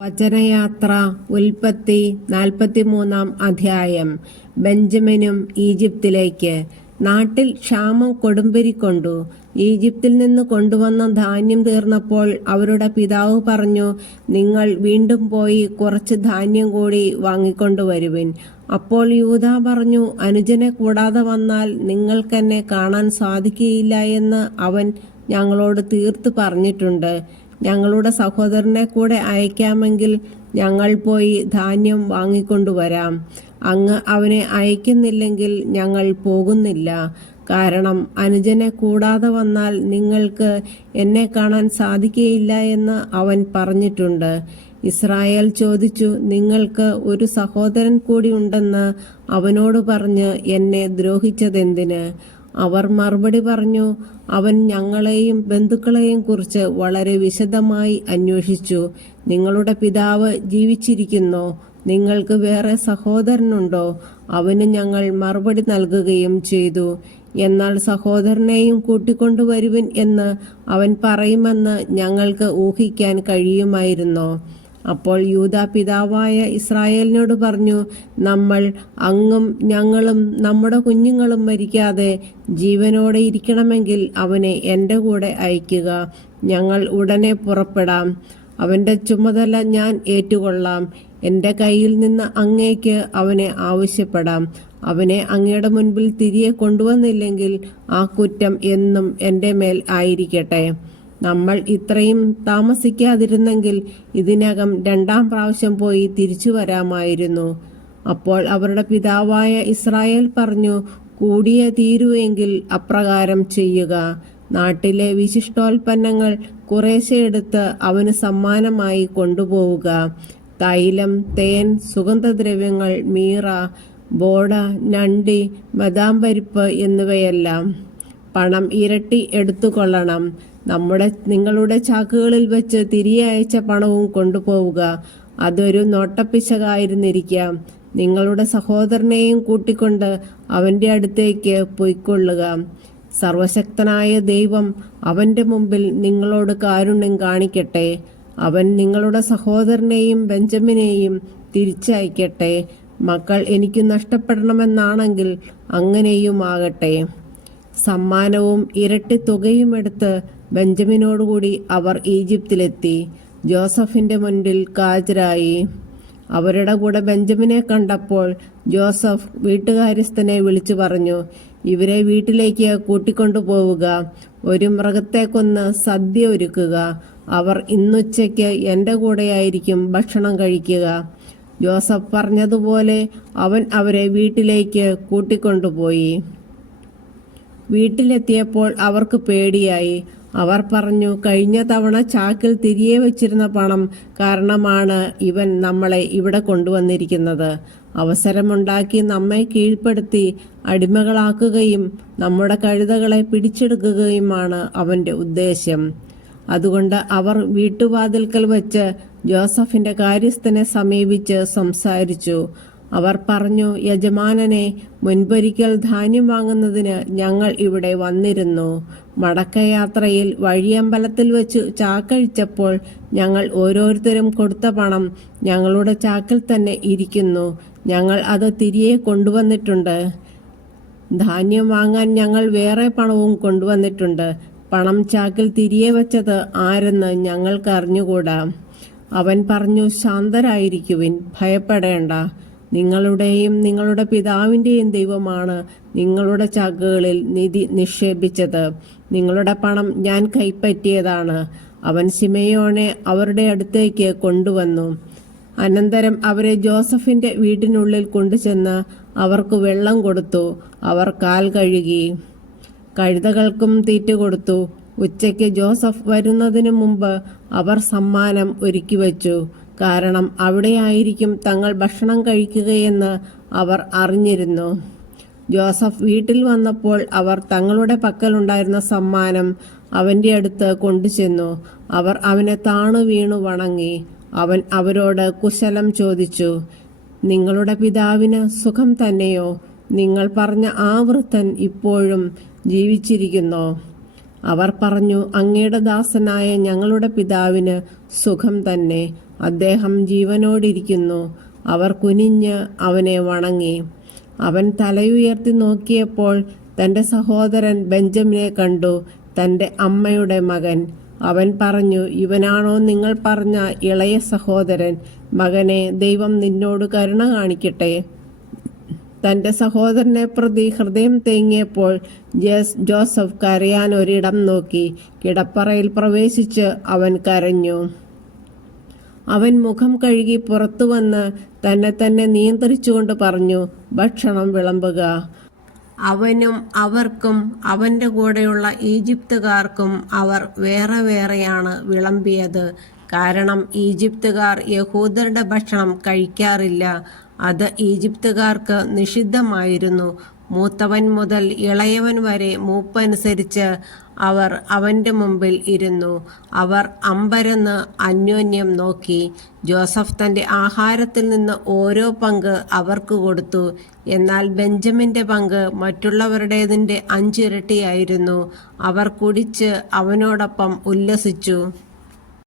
വചനയാത്ര ഉൽപ്പത്തി 43 അധ്യായം. ബെഞ്ചമിനും ഈജിപ്തിലേക്ക്. നാട്ടിൽ ക്ഷാമം കൊടുമ്പിരിക്കൊണ്ടു. ഈജിപ്തിൽ നിന്ന് കൊണ്ടുവന്ന ധാന്യം തീർന്നപ്പോൾ അവരുടെ പിതാവ് പറഞ്ഞു, നിങ്ങൾ വീണ്ടും പോയി കുറച്ച് ധാന്യം കൂടി വാങ്ങിക്കൊണ്ടുവരുവിൻ. അപ്പോൾ യൂദാ പറഞ്ഞു, അനുജനെ കൂടാതെ വന്നാൽ നിങ്ങൾക്കെന്നെ കാണാൻ സാധിക്കുകയില്ല എന്ന് അവൻ ഞങ്ങളോട് തീർത്ത് പറഞ്ഞിട്ടുണ്ട്. ഞങ്ങളുടെ സഹോദരനെ കൂടെ അയക്കാമെങ്കിൽ ഞങ്ങൾ പോയി ധാന്യം വാങ്ങിക്കൊണ്ടുവരാം. അങ്ങ് അവനെ അയക്കുന്നില്ലെങ്കിൽ ഞങ്ങൾ പോകുന്നില്ല. കാരണം അനുജനെ കൂടാതെ വന്നാൽ നിങ്ങൾക്ക് എന്നെ കാണാൻ സാധിക്കുകയില്ല എന്ന് അവൻ പറഞ്ഞിട്ടുണ്ട്. ഇസ്രായേൽ ചോദിച്ചു, നിങ്ങൾക്ക് ഒരു സഹോദരൻ കൂടി ഉണ്ടെന്ന് അവനോട് പറഞ്ഞ് എന്നെ ദ്രോഹിച്ചതെന്തിന്? അവർ മറുപടി പറഞ്ഞു, അവൻ ഞങ്ങളെയും ബന്ധുക്കളെയും കുറിച്ച് വളരെ വിശദമായി അന്വേഷിച്ചു. നിങ്ങളുടെ പിതാവ് ജീവിച്ചിരിക്കുന്നോ? നിങ്ങൾക്ക് വേറെ സഹോദരനുണ്ടോ? അവന് ഞങ്ങൾ മറുപടി നൽകുകയും ചെയ്തു. എന്നാൽ സഹോദരനെയും കൂട്ടിക്കൊണ്ടുവരുവിൻ എന്ന് അവൻ പറയുമെന്ന് ഞങ്ങൾക്ക് ഊഹിക്കാൻ കഴിയുമായിരുന്നോ? അപ്പോൾ യൂദാ പിതാവായ ഇസ്രായേലിനോട് പറഞ്ഞു, നമ്മൾ അങ്ങും ഞങ്ങളും നമ്മുടെ കുഞ്ഞുങ്ങളും മരിക്കാതെ ജീവനോടെ ഇരിക്കണമെങ്കിൽ അവനെ എൻ്റെ കൂടെ അയക്കുക. ഞങ്ങൾ ഉടനെ പുറപ്പെടാം. അവൻ്റെ ചുമതല ഞാൻ ഏറ്റുകൊള്ളാം. എൻ്റെ കയ്യിൽ നിന്ന് അങ്ങേക്ക് അവനെ ആവശ്യപ്പെടാം. അവനെ അങ്ങയുടെ മുൻപിൽ തിരികെ കൊണ്ടുവന്നില്ലെങ്കിൽ ആ കുറ്റം എന്നും എൻ്റെ മേൽ ആയിരിക്കട്ടെ. നമ്മൾ ഇത്രയും താമസിക്കാതിരുന്നെങ്കിൽ ഇതിനകം 2ാം പ്രാവശ്യം പോയി തിരിച്ചു വരാമായിരുന്നു. അപ്പോൾ അവരുടെ പിതാവായ ഇസ്രായേൽ പറഞ്ഞു, കൂടിയേ തീരുവെങ്കിൽ അപ്രകാരം ചെയ്യുക. നാട്ടിലെ വിശിഷ്ടോൽപ്പന്നങ്ങൾ കുറേശ്ശെ എടുത്ത് അവന് സമ്മാനമായി കൊണ്ടുപോവുക. തൈലം, തേൻ, സുഗന്ധദ്രവ്യങ്ങൾ, മീറ, ബോട, ഞണ്ടി, ബദാംപരിപ്പ് എന്നിവയെല്ലാം. പണം ഇരട്ടി എടുത്തുകൊള്ളണം. നിങ്ങളുടെ ചാക്കുകളിൽ വെച്ച് തിരികെ അയച്ച പണവും കൊണ്ടുപോവുക. അതൊരു നോട്ടപ്പിശകായിരുന്നിരിക്കാം. നിങ്ങളുടെ സഹോദരനെയും കൂട്ടിക്കൊണ്ട് അവൻ്റെ അടുത്തേക്ക് പൊയ്ക്കൊള്ളുക. സർവശക്തനായ ദൈവം അവൻ്റെ മുമ്പിൽ നിങ്ങളോട് കാരുണ്യം കാണിക്കട്ടെ. അവൻ നിങ്ങളുടെ സഹോദരനെയും ബെഞ്ചമിനെയും തിരിച്ചയക്കട്ടെ. മക്കൾ എനിക്ക് നഷ്ടപ്പെടണമെന്നാണെങ്കിൽ അങ്ങനെയുമാകട്ടെ. സമ്മാനവും ഇരട്ടി തുകയും എടുത്ത് ബെഞ്ചമിനോടുകൂടി അവർ ഈജിപ്തിലെത്തി ജോസഫിന്റെ മുൻപിൽ ഹാജരായി. അവരുടെ കൂടെ ബെഞ്ചമിനെ കണ്ടപ്പോൾ ജോസഫ് വീട്ടുകാര്യസ്ഥനെ വിളിച്ചു പറഞ്ഞു, ഇവരെ വീട്ടിലേക്ക് കൂട്ടിക്കൊണ്ടുപോവുക. ഒരു മൃഗത്തെ കൊന്ന് സദ്യ ഒരുക്കുക. അവർ ഇന്നുച്ചയ്ക്ക് എൻ്റെ കൂടെയായിരിക്കും ഭക്ഷണം കഴിക്കുക. ജോസഫ് പറഞ്ഞതുപോലെ അവൻ അവരെ വീട്ടിലേക്ക് കൂട്ടിക്കൊണ്ടുപോയി. വീട്ടിലെത്തിയപ്പോൾ അവർക്ക് പേടിയായി. അവർ പറഞ്ഞു, കഴിഞ്ഞ തവണ ചാക്കിൽ തിരികെ വച്ചിരുന്ന പണം കാരണമാണ് ഇവൻ നമ്മളെ ഇവിടെ കൊണ്ടുവന്നിരിക്കുന്നത്. അവസരമുണ്ടാക്കി നമ്മെ കീഴ്പ്പെടുത്തി അടിമകളാക്കുകയും നമ്മുടെ കഴുതകളെ പിടിച്ചെടുക്കുകയുമാണ് അവൻ്റെ ഉദ്ദേശ്യം. അതുകൊണ്ട് അവർ വീട്ടുവാതിൽക്കൽ വെച്ച് ജോസഫിന്റെ കാര്യസ്ഥനെ സമീപിച്ച് സംസാരിച്ചു. അവർ പറഞ്ഞു, യജമാനനെ, മുൻപൊരിക്കൽ ധാന്യം വാങ്ങുന്നതിന് ഞങ്ങൾ ഇവിടെ വന്നിരുന്നു. മടക്കയാത്രയിൽ വഴിയമ്പലത്തിൽ വെച്ച് ചാക്കഴിച്ചപ്പോൾ ഞങ്ങൾ ഓരോരുത്തരും കൊടുത്ത പണം ഞങ്ങളുടെ ചാക്കിൽ തന്നെ ഇരിക്കുന്നു. ഞങ്ങൾ അത് തിരികെ കൊണ്ടുവന്നിട്ടുണ്ട്. ധാന്യം വാങ്ങാൻ ഞങ്ങൾ വേറെ പണവും കൊണ്ടുവന്നിട്ടുണ്ട്. പണം ചാക്കിൽ തിരികെ വെച്ചത് ആരെന്ന് ഞങ്ങൾക്ക് അറിഞ്ഞുകൂടാ. അവൻ പറഞ്ഞു, ശാന്തരായിരിക്കുവിൻ, ഭയപ്പെടേണ്ട. നിങ്ങളുടെയും നിങ്ങളുടെ പിതാവിൻ്റെയും ദൈവമാണ് നിങ്ങളുടെ ചാക്കുകളിൽ നിധി നിക്ഷേപിച്ചത്. നിങ്ങളുടെ പണം ഞാൻ കൈപ്പറ്റിയതാണ്. അവൻ ശിമെയോനെ അവരുടെ അടുത്തേക്ക് കൊണ്ടുവന്നു. അനന്തരം അവരെ ജോസഫിന്റെ വീട്ടിനുള്ളിൽ കൊണ്ടുചെന്ന് അവർക്ക് വെള്ളം കൊടുത്തു. അവർ കാൽ കഴുകി. കഴുതകൾക്കും തീറ്റ കൊടുത്തു. ഉച്ചയ്ക്ക് ജോസഫ് വരുന്നതിനു മുമ്പ് അവർ സമ്മാനം ഒരുക്കി വച്ചു. കാരണം അവിടെയായിരിക്കും തങ്ങൾ ഭക്ഷണം കഴിക്കുകയെന്ന് അവർ അറിഞ്ഞിരുന്നു. ജോസഫ് വീട്ടിൽ വന്നപ്പോൾ അവർ തങ്ങളുടെ പക്കലുണ്ടായിരുന്ന സമ്മാനം അവൻ്റെ അടുത്ത് കൊണ്ടുചെന്നു. അവർ അവനെ താണു വീണു വണങ്ങി. അവൻ അവരോട് കുശലം ചോദിച്ചു. നിങ്ങളുടെ പിതാവിന് സുഖം തന്നെയോ? നിങ്ങൾ പറഞ്ഞ ആ വൃദ്ധൻ ഇപ്പോഴും ജീവിച്ചിരിക്കുന്നോ? അവർ പറഞ്ഞു, അങ്ങയുടെ ദാസനായ ഞങ്ങളുടെ പിതാവിന് സുഖം തന്നെ. അദ്ദേഹം ജീവനോടിരിക്കുന്നു. അവർ കുനിഞ്ഞ് അവനെ വണങ്ങി. അവൻ തലയുയർത്തി നോക്കിയപ്പോൾ തൻ്റെ സഹോദരൻ ബെഞ്ചമിനെ കണ്ടു, തൻ്റെ അമ്മയുടെ മകൻ. അവൻ പറഞ്ഞു, ഇവനാണോ നിങ്ങൾ പറഞ്ഞ ഇളയ സഹോദരൻ? മകനെ, ദൈവം നിന്നോട് കരുണ കാണിക്കട്ടെ. തൻ്റെ സഹോദരനെ പ്രതി ഹൃദയം തേങ്ങിയപ്പോൾ ജോസഫ് കരയാൻ ഒരിടം നോക്കി. കിടപ്പറയിൽ പ്രവേശിച്ച് അവൻ കരഞ്ഞു. അവൻ മുഖം കഴുകി പുറത്തു വന്ന് തന്നെ നിയന്ത്രിച്ചുകൊണ്ട് പറഞ്ഞു, ഭക്ഷണം വിളമ്പുക. അവനും അവർക്കും അവൻ്റെ കൂടെയുള്ള ഈജിപ്തുകാർക്കും അവർ വേറെ വേറെയാണ് വിളമ്പിയത്. കാരണം ഈജിപ്തുകാർ യഹൂദരുടെ ഭക്ഷണം കഴിക്കാറില്ല. അത് ഈജിപ്തുകാർക്ക് നിഷിദ്ധമായിരുന്നു. മൂത്തവൻ മുതൽ ഇളയവൻ വരെ മൂപ്പനുസരിച്ച് അവർ അവൻ്റെ മുമ്പിൽ ഇരുന്നു. അവർ അമ്പരന്ന് അന്യോന്യം നോക്കി. ജോസഫ് തൻ്റെ ആഹാരത്തിൽ നിന്ന് ഓരോ പങ്ക് അവർക്ക് കൊടുത്തു. എന്നാൽ ബെഞ്ചമിൻ്റെ പങ്ക് മറ്റുള്ളവരുടേതിൻ്റെ 5 ഇരട്ടിയായിരുന്നു. അവർ കുടിച്ച് അവനോടൊപ്പം ഉല്ലസിച്ചു.